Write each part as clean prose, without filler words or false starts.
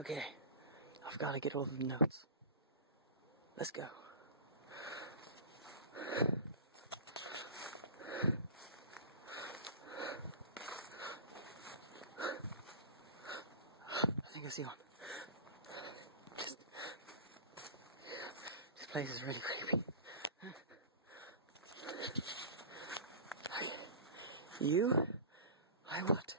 Okay, I've got to get all the notes. Let's go. I think I see one. This place is really creepy. You? I what?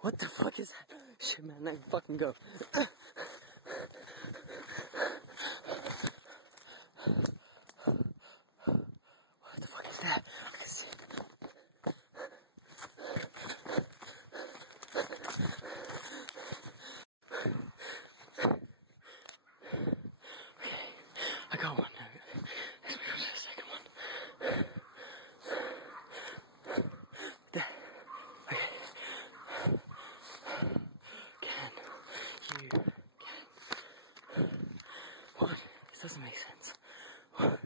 What the fuck is that? Shit, man, let me fucking go. What the fuck is that? I can see. Okay, I got one. Let's go to the second one. There. Okay. What? This doesn't make sense. What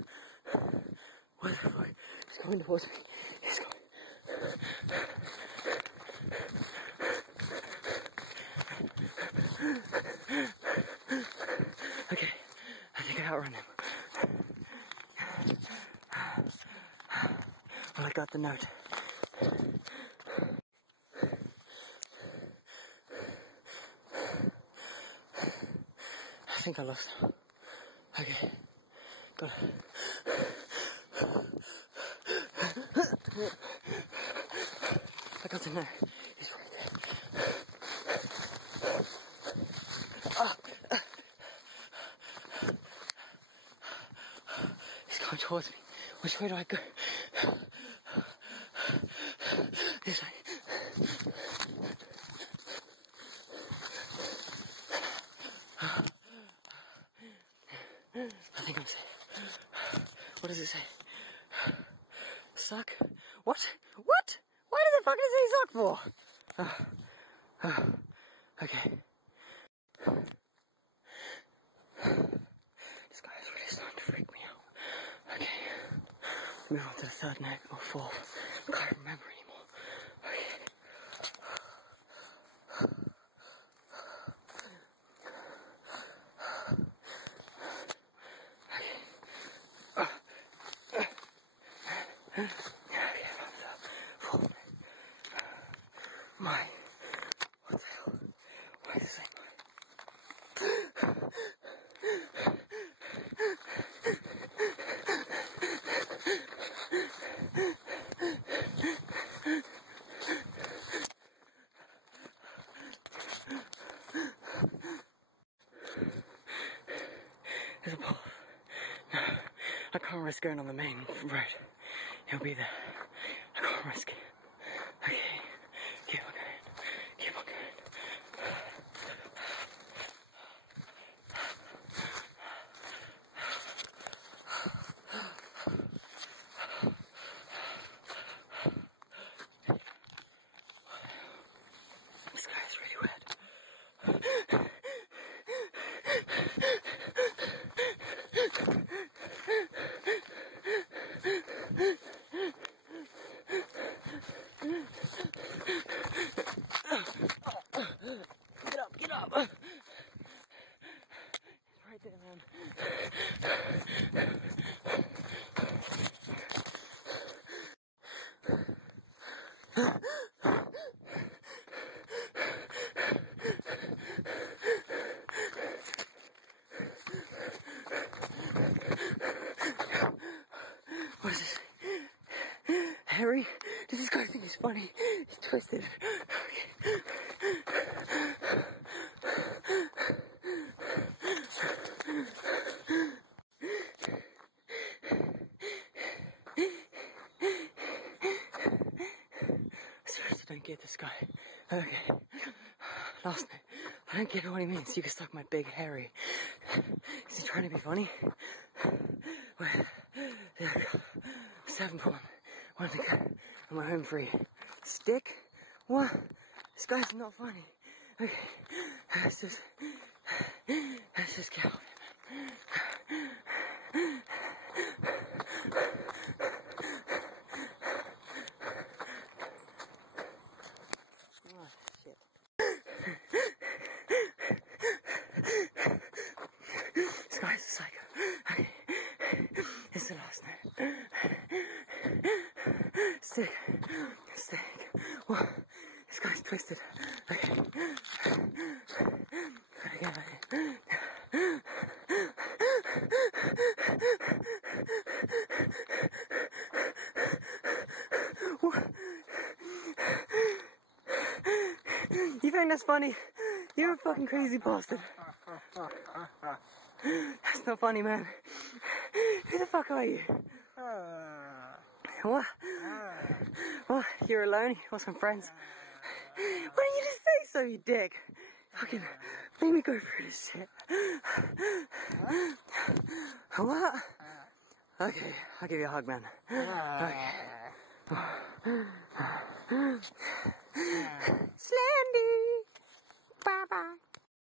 the fuck? He's coming towards me. He's going. Okay, I think I outrun him. Well, I got the note. I think I lost him. Okay, got it. I got the note. He's right there. He's coming towards me. Which way do I go? This way. I think I'm safe. What does it say? Suck? What? What? Why does the fuck does it say suck for? Okay. This guy is really starting to freak me out. Okay. Move on to the third note or fourth. I can't remember anymore. Okay. Mine. What the hell? Why is it saying mine? There's a path. No, I can't risk going on the main road. He'll be there. I can't risk it. Okay, keep on going. Keep on going. This guy is really wet. Get up! He's right there, man. What is this? Harry? Does this guy think he's funny? He's twisted. Seriously, don't get this guy. Okay. Last night. I don't get what he means. You can suck my big Harry. Is he trying to be funny? Wait. There we go. 7 for 1. 1 to go. And we're home free. Stick? What? This guy's not funny. Okay. Let's just get out of here, man. Sick. Sick. Whoa. This guy's twisted. Okay. Gotta get out of here. You think that's funny? You're a fucking crazy bastard. That's not funny, man. Who the fuck are you? What? What? You're alone? You want some friends? Why didn't you just say so, you dick? Fucking make me go through this shit. What? Okay, I'll give you a hug, man. Okay. Slendy!